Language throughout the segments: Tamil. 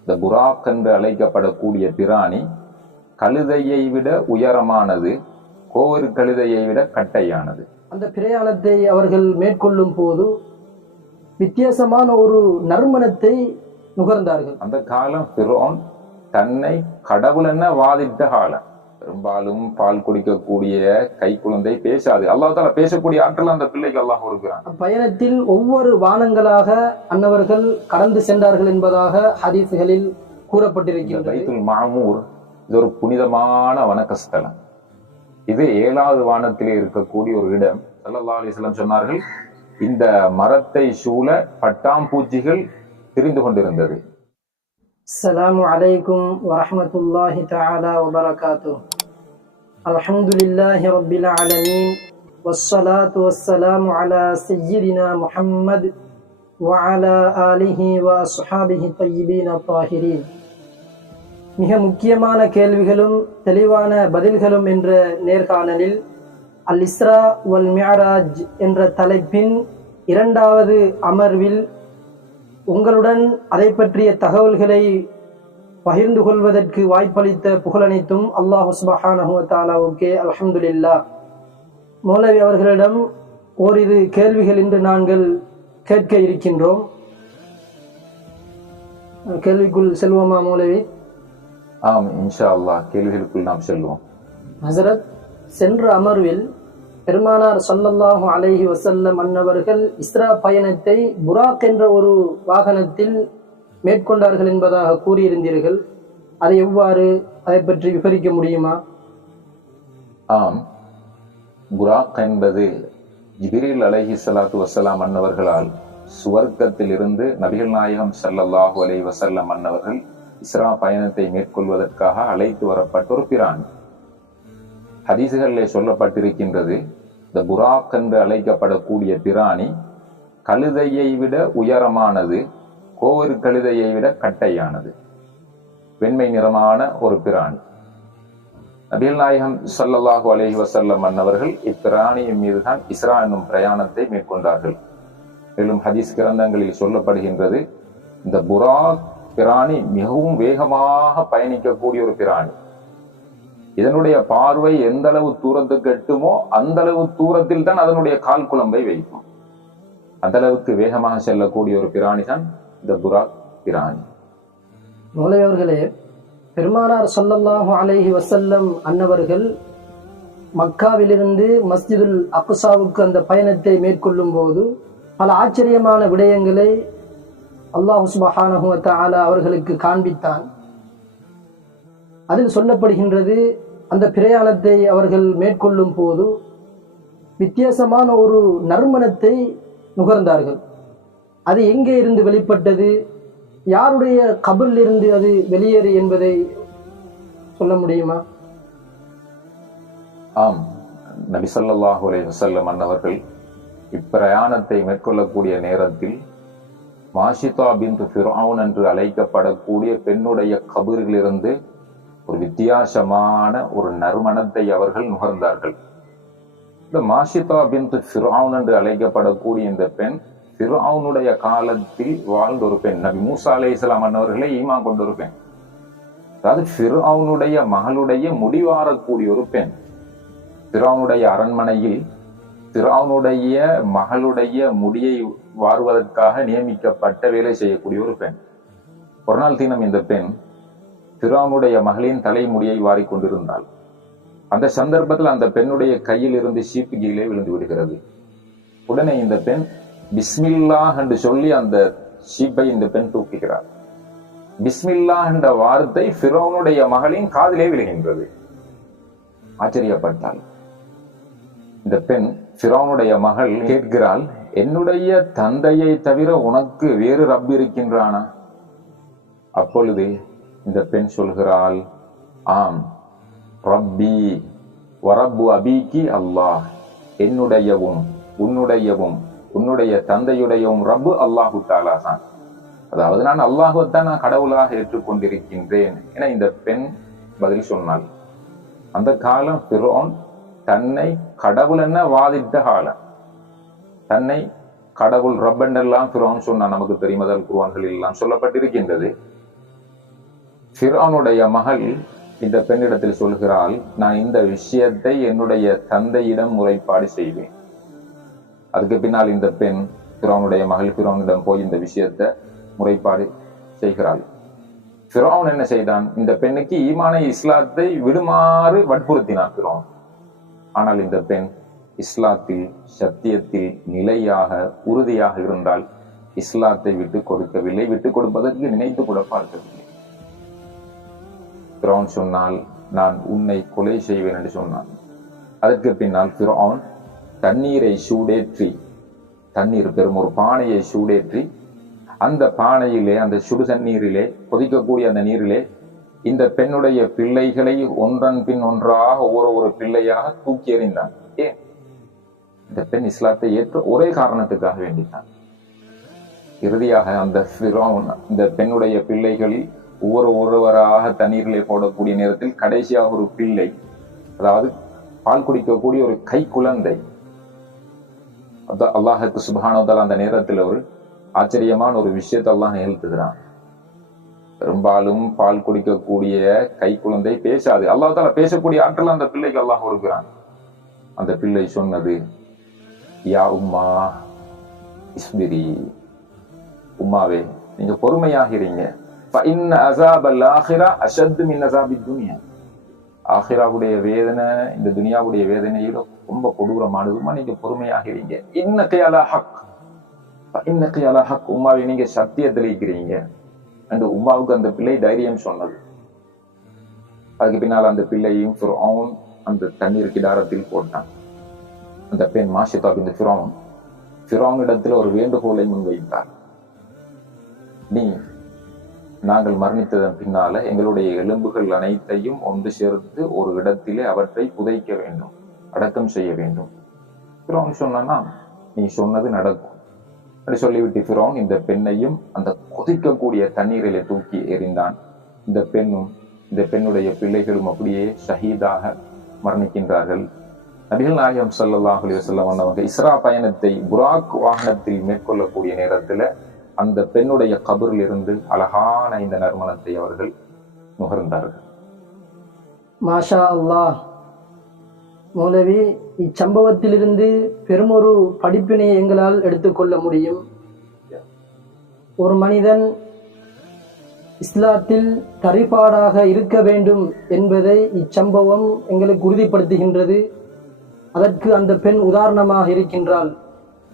இந்த புராக் என்று அழைக்கப்படக்கூடிய பிராணி கழுதையை விட உயரமானது கோவரு கழுதையை விட கட்டையானது. அந்த பிரயாணத்தை அவர்கள் மேற்கொள்ளும் போது வித்தியாசமான ஒரு நறுமணத்தை நுகர்ந்தார்கள். அந்த காலம் பிரோன் தன்னை கடவுள் என்ன வாதிட்ட காலம். பெரும்பாலும் பால் குடிக்கக்கூடிய கை குழந்தை பேசாது அல்லாஹ் தாலா பேசக்கூடிய ஆற்றல் அந்த பிள்ளைக்கு அல்லாஹ் கொடுக்கிறான் பயணத்தில் ஒவ்வொரு வானங்களாக அன்னவர்கள் கடந்து சென்றார்கள் என்பதாக ஹதீஸ்களில் இந்த கூறப்பட்டிருக்கின்றது பைத்துல் மாமூர் இது ஒரு புனிதமான வணக்கஸ்தலம் இது ஏழாவது வானத்திலே இருக்கக்கூடிய ஒரு இடம் ஸல்லல்லாஹு அலைஹி வஸல்லம் சொன்னார்கள் இந்த மரத்தை சூழ பட்டாம்பூச்சிகள் திரிந்து கொண்டிருந்தது السلام عليكم ورحمة الله تعالى وبركاته الحمد لله رب العالمين والصلاة والسلام على سيدنا محمد وعلى آله وأصحابه الطيبين الطاهرين மிக முக்கியமான கேள்விகளும் தெளிவான பதில்களும் என்ற நேர்காணலில் அல் இஸ்ரா வல் மியராஜ் என்ற தலைப்பின் இரண்டாவது அமர்வில் உங்களுடன் அதை பற்றிய தகவல்களை பகிர்ந்து கொள்வதற்கு வாய்ப்பளித்த புகழனைத்தும் அல்லாஹு சுபஹானஹு வ தஆலாவுக்கே அல்ஹம்துலில்லா. மௌலவி அவர்களிடம் ஓரிரு கேள்விகள் இன்று நாங்கள் கேட்க இருக்கின்றோம். கேள்விக்குள் செல்வோமா மௌலவி? ஆம் இன்ஷா அல்லாஹ் கேள்விகளுக்குள் நாம் செல்வோம். ஹசரத் சென்ற அமர்வில் பெருமானார் ஸல்லல்லாஹு அலைஹி வஸல்லம் அன்னவர்கள் இஸ்ரா பயணத்தை புராக் என்ற ஒரு வாகனத்தில் மேற்கொண்டார்கள் என்பதாக கூறியிருந்தீர்கள் அதை எவ்வாறு அதை பற்றி விவரிக்க முடியுமா? ஆம். புராக் என்பது ஜிபிரில் அலஹி சலாத்து வசலாம் அன்னவர்களால் சுவர்க்கத்திலிருந்து நபிகள் நாயகம் சல்லல்லாஹு அலை வசல்லம் அன்னவர்கள் இஸ்ரா பயணத்தை மேற்கொள்வதற்காக அழைத்து வரப்பட்ட ஒரு பிரான். ஹதீசுகளிலே சொல்லப்பட்டிருக்கின்றது இந்த புராக் என்று அழைக்கப்படக்கூடிய பிராணி கழுதையை விட உயரமானது கோவரு கழுதையை விட கட்டையானது. வெண்மை நிறமான ஒரு பிராணி. நபில் நாயகம் ஸல்லல்லாஹு அலைஹி வசல்லம் அன்னவர்கள் இப்பிராணியின் மீதுதான் இஸ்ரா என்னும் பிரயாணத்தை மேற்கொண்டார்கள். மேலும் ஹதீஸ் கிரந்தங்களில் சொல்லப்படுகின்றது இந்த புராக் பிராணி மிகவும் வேகமாக பயணிக்கக்கூடிய ஒரு பிராணி. இதனுடைய பார்வை எந்த அளவு தூரத்துக்கு எட்டுமோ அந்த அளவு தூரத்தில் தான் அதனுடைய கால் குழம்பை வைக்கும். அந்த அளவுக்கு வேகமாக செல்லக்கூடிய ஒரு பிராணி தான் த புராக் பிராணி. மூலையவர்களே பெருமானார் சொல்லல்லாஹு அலைஹி வசல்லம் அன்னவர்கள் மக்காவிலிருந்து மஸ்ஜிதுல் அக்ஸாவுக்கு அந்த பயணத்தை மேற்கொள்ளும் போது பல ஆச்சரியமான விடயங்களை அல்லாஹு சுபஹானஹு வ அவர்களுக்கு காண்பித்தான். அதில் சொல்லப்படுகின்றது அந்த பிரயாணத்தை அவர்கள் மேற்கொள்ளும் போது வித்தியாசமான ஒரு நறுமணத்தை நுகர்ந்தார்கள். அது எங்கே இருந்து வெளிப்பட்டது? யாருடைய கபில் இருந்து அது வெளியேறு என்பதை சொல்ல முடியுமா? ஆம். நபி சொல்லாஹு அலை வஸல்லம் அன்னவர்கள் இப்பிரயாணத்தை மேற்கொள்ளக்கூடிய நேரத்தில் மாஷிதா பிந்து ஃபிரௌன் என்று அழைக்கப்படக்கூடிய பெண்ணுடைய கபரிலிருந்து ஒரு வித்தியாசமான ஒரு நறுமணத்தை அவர்கள் நுகர்ந்தார்கள். இந்த மாஷிதா பிந்து ஃபிரௌன் என்று அழைக்கப்படக்கூடிய இந்த பெண் ஃபிரௌனுடைய காலத்தில் வாழ்ந்த ஒரு பெண் நபி மூசா அலைஹிஸ்ஸலாம் அன்னவர்களை ஈமா கொண்ட ஒரு பெண் அதாவது ஃபிரௌனுடைய மகளுடைய முடிவாரக்கூடிய ஒரு பெண் ஃபிரௌனுடைய அரண்மனையில் ஃபிரௌனுடைய மகளுடைய முடியை வாருவதற்காக நியமிக்கப்பட்ட வேலை செய்யக்கூடிய ஒரு பெண். ஒரு நாள் தினம் இந்த பெண் ஃபிரௌனுடைய மகளின் தலைமுடியை வாரிக் கொண்டிருந்தாள் அந்த சந்தர்ப்பத்தில் அந்த பெண்ணுடைய கையில் இருந்து சீப்பு கீழே விழுந்து விடுகிறது. உடனே இந்த பெண் பிஸ்மில்லா என்று சொல்லி அந்த ஷீப்பை இந்த பெண் தூக்குகிறார். பிஸ்மில்லா என்ற வார்த்தை ஃபிரௌனுடைய மகளின் காதிலே விழுகின்றது. ஆச்சரியப்பட்டாள் இந்த பெண் ஃபிரோனுடைய மகள் கேட்கிறாள் என்னுடைய தந்தையை தவிர உனக்கு வேறு ரப் இருக்கின்றானா? அப்பொழுது இந்த பெண் சொல்கிறாள் ஆம் ரப்பி வரப்பு அபீக்கி அல்லாஹ் என்னுடையவும் உன்னுடையவும் உன்னுடைய தந்தையுடையவும் ரப்பு அல்லாஹு தாலா தான். அதாவது நான் அல்லாஹுத்தான் நான் கடவுளாக ஏற்றுக்கொண்டிருக்கின்றேன் என இந்த பெண் பதில் சொன்னாள். அந்த காலம் பிரோன் தன்னை கடவுள் என்ன வாதிட்ட காலம். தன்னை கடவுள் ரப்பென்றெல்லாம் பிரோன் சொன்னா நமக்கு தெரியும் அதல் குருவான்களில் எல்லாம் சொல்லப்பட்டிருக்கின்றது. ஃபிரௌனுடைய மகள் இந்த பெண்ணிடத்தில் சொல்கிறாள் நான் இந்த விஷயத்தை என்னுடைய தந்தையிடம் முறைப்பாடு செய்வேன். அதுக்கு பின்னால் இந்த பெண் ஃபிரௌனுடைய மகள் ஃபிரௌனிடம் போய் இந்த விஷயத்தை முறைப்பாடு செய்கிறாள். ஃபிரௌன் என்ன செய்தான்? இந்த பெண்ணுக்கு ஈமானை இஸ்லாத்தை விடுமாறு வற்புறுத்தினான் ஃபிரௌன். ஆனால் இந்த பெண் இஸ்லாத்தில் சத்தியத்தில் நிலையாக உறுதியாக இருந்தால் இஸ்லாத்தை விட்டு கொடுக்கவில்லை. விட்டு கொடுப்பதற்கு நினைத்து கூட பார்க்கவில்லை. ஃபிரௌன் சொன்னால் நான் உன்னை கொலை செய்வேன் என்று சொன்னான். அதற்கு பின்னால் ஃபிரௌன் தண்ணீரை சூடேற்றி தண்ணீர் பெறும் ஒரு பானையை சூடேற்றி அந்த பானையிலே அந்த சுடு தண்ணீரிலே கொதிக்கக்கூடிய அந்த நீரிலே இந்த பெண்ணுடைய பிள்ளைகளை ஒன்றன் பின் ஒன்றாக ஒவ்வொரு ஒரு பிள்ளையாக தூக்கி எறிந்தான். ஏன்? இந்த பெண் இஸ்லாத்தை ஏற்ற ஒரே காரணத்துக்காக வேண்டித்தான். இறுதியாக அந்த ஃபிரௌன் இந்த பெண்ணுடைய பிள்ளைகளில் ஒவ்வொரு ஒருவராக தண்ணீரிலே போடக்கூடிய நேரத்தில் கடைசியாக ஒரு பிள்ளை அதாவது பால் குடிக்கக்கூடிய ஒரு கை குழந்தை அல்லாஹுக்கு சுபானோதால் அந்த நேரத்தில் ஒரு ஆச்சரியமான ஒரு விஷயத்தை அல்லாஹ் நிகழ்த்துகிறான். பெரும்பாலும் பால் குடிக்கக்கூடிய கை குழந்தை பேசாது. அல்லாஹ் தால பேசக்கூடிய ஆற்றல் அந்த பிள்ளைக்கு அல்லாஹ் கொடுக்கிறான். அந்த பிள்ளை சொன்னது யா உம்மா இஸ்மிரி உம்மாவே நீங்க பொறுமையாகிறீங்க. ஆஹிராவுடைய வேதனை இந்த துனியாவுடைய வேதனையில ரொம்ப கொடூரமானதுமா நீங்க பொறுமையாகிறீங்க. இன்னக்கையால ஹக். இன்னக்கையால ஹக். உமாவை நீங்க சத்தியத்தில் இருக்கிறீங்க அந்த உமாவுக்கு அந்த பிள்ளை தைரியம் சொன்னது. அதுக்கு பின்னால் அந்த பிள்ளையும் ஃபிரௌன் அந்த தண்ணீர் கிடாரத்தில் போட்டான். அந்த பெண் மாஷிதா இந்த ஃபிரௌன். ஃபிரௌனிடத்தில் ஒரு வேண்டுகோளை முன்வைத்தார். நீ நாங்கள் மரணித்ததன் பின்னால எங்களுடைய எலும்புகள் அனைத்தையும் ஒன்று சேர்த்து ஒரு இடத்திலே அவற்றை புதைக்க வேண்டும் அடக்கம் செய்ய வேண்டும். ஃபிரௌன் சொன்னா நீ சொன்னது நடக்கும். அப்படி சொல்லிவிட்டு ஃபிரௌன் இந்த பெண்ணையும் அந்த கொதிக்கக்கூடிய தண்ணீரிலே தூக்கி எறிந்தான். இந்த பெண்ணும் இந்த பெண்ணுடைய பிள்ளைகளும் அப்படியே ஷஹீதாக மரணிக்கின்றார்கள். நபிகள் நாயகம் சல்லாஹ் அலி வசல்லம் அவங்க இஸ்ரா பயணத்தை புராக் வாகனத்தில் மேற்கொள்ளக்கூடிய நேரத்தில் அந்த பெண்ணுடைய கபரில் இருந்து அழகான இந்த நறுமணத்தை அவர்கள் நுகர்ந்தார்கள். மாஷா அல்லா மௌலவி இச்சம்பவத்திலிருந்து பெருமொரு படிப்பினை எங்களால் எடுத்துக்கொள்ள முடியும். ஒரு மனிதன் இஸ்லாத்தில் தரிபாடாக இருக்க வேண்டும் என்பதை இச்சம்பவம் எங்களுக்கு உறுதிப்படுத்துகின்றது. அதற்கு அந்த பெண் உதாரணமாக இருக்கின்றாள்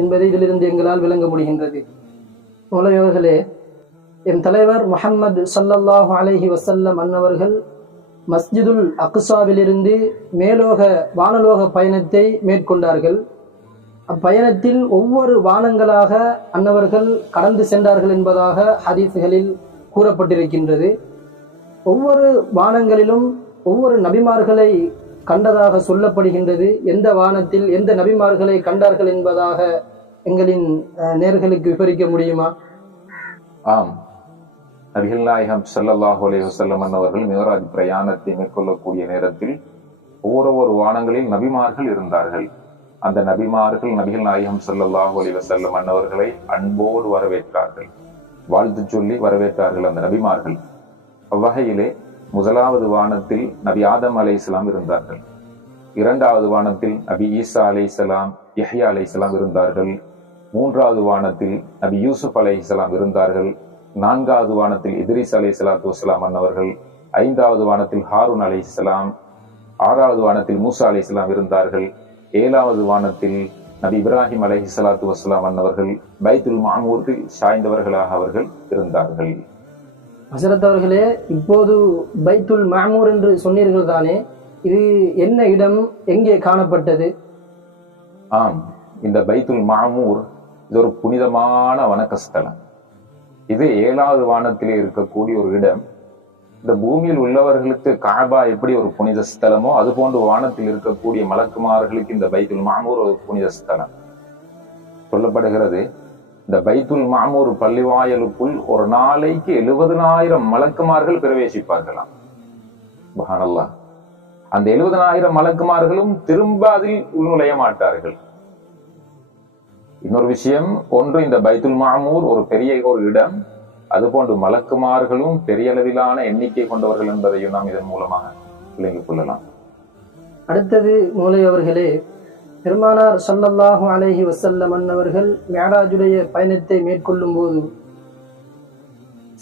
என்பதை இதிலிருந்து எங்களால் விளங்க முடிகின்றது. மௌலவியவர்களே என் தலைவர் முஹம்மது சல்லல்லாஹு அலஹி வசல்லம் அன்னவர்கள் மஸ்ஜிதுல் அக்சாவிலிருந்து மேலோக வானலோக பயணத்தை மேற்கொண்டார்கள். அப்பயணத்தில் ஒவ்வொரு வானங்களாக அன்னவர்கள் கடந்து சென்றார்கள் என்பதாக ஹதீஸ்களில் கூறப்பட்டிருக்கின்றது. ஒவ்வொரு வானங்களிலும் ஒவ்வொரு நபிமார்களை கண்டதாக சொல்லப்படுகின்றது. எந்த வானத்தில் எந்த நபிமார்களை கண்டார்கள் என்பதாக எங்களின் நேர்களுக்கு விவரிக்க முடியுமா? ஆம். நபிகள் நாயகம் ஸல்லல்லாஹு அலைஹி வஸல்லம் அவர்கள் மிகராஜ் பிரயாணத்தை மேற்கொள்ளக்கூடிய நேரத்தில் ஒவ்வொரு வானங்களில் நபிமார்கள் இருந்தார்கள். அந்த நபிமார்கள் நபிகள் நாயகம் ஸல்லல்லாஹு அலி வசல்லம் அன்னவர்களை அன்போடு வரவேற்றார்கள். வாழ்த்து சொல்லி வரவேற்றார்கள் அந்த நபிமார்கள். அவ்வகையிலே முதலாவது வானத்தில் நபி ஆதம் அலைஹிஸ்ஸலாம் இருந்தார்கள். இரண்டாவது வானத்தில் நபி ஈசா அலைஹிஸ்ஸலாம் யஹ்யா அலைஹிஸ்ஸலாம் இருந்தார்கள். மூன்றாவது வானத்தில் நபி யூசுப் அலைஹிஸ்ஸலாம் இருந்தார்கள். நான்காவது வானத்தில் இதிரிஸ் அலை சலாத்து வஸ்லாம் அன்னவர்கள். ஐந்தாவது வானத்தில் ஹாரூன் இஸ்லாம் ஆறாவது வானத்தில் மூசா அலைஹிஸ்ஸலாம் இருந்தார்கள். ஏழாவது வானத்தில் நபி இப்ராஹிம் அலை சலாத்து வஸ்லாம் அன்னவர்கள். பைத்துல் மாமூரில் சாய்ந்தவர்களாக அவர்கள் இருந்தார்கள். ஹசரத் அவர்களே இப்போது பைத்துல் மாமூர் என்று சொன்னீர்கள் தானே இது என்ன இடம் எங்கே காணப்பட்டது? ஆம் இந்த பைத்துல் மாமூர் இது ஒரு புனிதமான வணக்கஸ்தலம் இது ஏழாவது வானத்திலே இருக்கக்கூடிய ஒரு இடம். இந்த பூமியில் உள்ளவர்களுக்கு காபா எப்படி ஒரு புனித ஸ்தலமோ அது போன்று வானத்தில் இருக்கக்கூடிய மலக்குமார்களுக்கு இந்த பைத்துல் மாமூர் ஒரு புனித ஸ்தலம். சொல்லப்படுகிறது இந்த பைத்துல் மாமூர் பள்ளிவாயலுக்குள் ஒரு நாளைக்கு எழுபதனாயிரம் மலக்குமார்கள் பிரவேசிப்பார்களாம். சுப்ஹானல்லாஹ். அந்த எழுபதனாயிரம் மலக்குமார்களும் திரும்ப அதில் உள்நுழைய மாட்டார்கள். இன்னொரு விஷயம் ஒன்று இந்த பைத்துல் மாமூர் ஒரு பெரிய ஒரு இடம். அதுபோன்று மலக்குமார்களும் பெரிய அளவிலான எண்ணிக்கை கொண்டவர்கள் என்பதையும் நாம் இதன் மூலமாக விளங்கிக் கொள்ளலாம். அடுத்தது மூலை அவர்களே பெருமானார் சல்லல்லாஹு அலைஹி வசல்லம் அன்னவர்கள் மேராஜுடைய பயணத்தை மேற்கொள்ளும் போது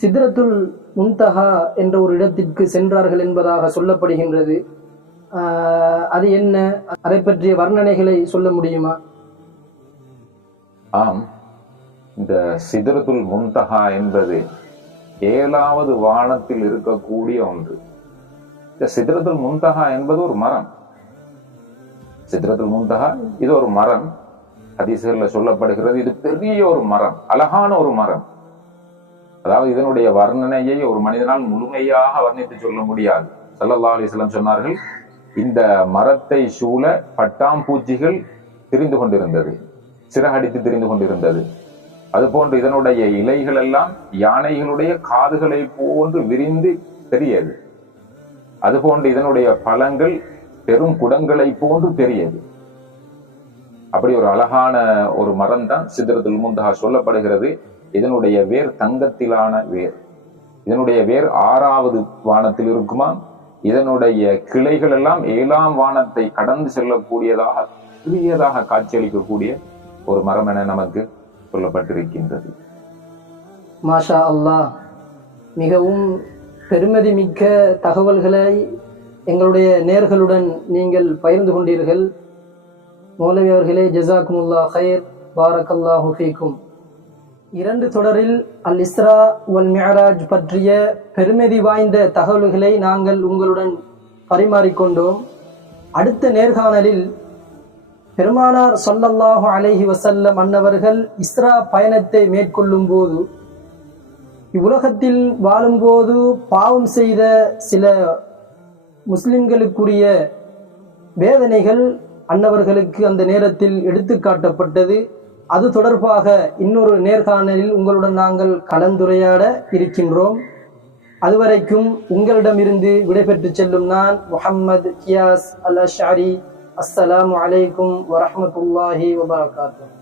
சித்ரத்துல் முன்தஹா என்ற ஒரு இடத்திற்கு சென்றார்கள் என்பதாக சொல்லப்படுகின்றது. அது என்ன? அதை பற்றிய வர்ணனைகளை சொல்ல முடியுமா? ஆம். இந்த சிதறத்துல் முன்தகா என்பது ஏழாவது வானத்தில் இருக்கக்கூடிய ஒன்று. இந்த சிதறத்துல் முன்தகா என்பது ஒரு மரம். சிதறத்துல் முன்தகா இது ஒரு மரம். ஹதீசுகளில் சொல்லப்படுகிறது இது பெரிய ஒரு மரம் அழகான ஒரு மரம். அதாவது இதனுடைய வர்ணனையை ஒரு மனிதனால் முழுமையாக வர்ணித்து சொல்ல முடியாது. சல்லல்லா அலிஸ்லாம் சொன்னார்கள் இந்த மரத்தை சூழ பட்டாம்பூச்சிகள் திரிந்து கொண்டிருந்தது. சிறகடித்து திரிந்து கொண்டிருந்தது. அதுபோன்று இதனுடைய இலைகள் எல்லாம் யானைகளுடைய காதுகளை போன்று விரிந்து பெரியது அதுபோன்று இதனுடைய பழங்கள் பெரும் குடங்களை போன்று பெரியது அப்படி ஒரு அழகான ஒரு மரம் தான் சித்திரத்துல் முந்தகா சொல்லப்படுகிறது. இதனுடைய வேர் தங்கத்திலான வேர். இதனுடைய வேர் ஆறாவது வானத்தில் இருக்குமா இதனுடைய கிளைகள் எல்லாம் ஏழாம் வானத்தை கடந்து செல்லக்கூடியதாக சிறியதாக காட்சியளிக்கக்கூடிய ஒரு மரம் என நமக்கு சொல்லப்பட்டிருக்கின்றது. மாஷா அல்லாஹ் மிகவும் பெருமதி மிக்க தகவல்களை எங்களுடைய நேர்களுடன் நீங்கள் பகிர்ந்து கொண்டீர்கள். மௌலவி அவர்களே ஜசாக்குமுல்லா ஹயர் பாரக் அல்லாஹு ஃபீக்கும். இரண்டு தொடரில் அல் இஸ்ரா வல் மியராஜ் பற்றிய பெருமதி வாய்ந்த தகவல்களை நாங்கள் உங்களுடன் பரிமாறிக்கொண்டோம். அடுத்த நேர்காணலில் பெருமானார் சொல்லல்லாஹு அலைஹி வசல்ல அன்னவர்கள் இஸ்ரா பயணத்தை மேற்கொள்ளும் போது இவ்வுலகத்தில் வாழும்போது பாவம் செய்த சில முஸ்லிம்களுக்குரிய வேதனைகள் அன்னவர்களுக்கு அந்த நேரத்தில் எடுத்துக்காட்டப்பட்டது அது தொடர்பாக இன்னொரு நேர்காணலில் உங்களுடன் நாங்கள் கலந்துரையாட இருக்கின்றோம். அதுவரைக்கும் உங்களிடமிருந்து விடைபெற்று செல்லும் நான் முஹம்மது கியாஸ் அல் அஷாரி அஸ்ஸலாம் அலைக்கும் வரமத்துல்லாஹி வபரகாத்தூ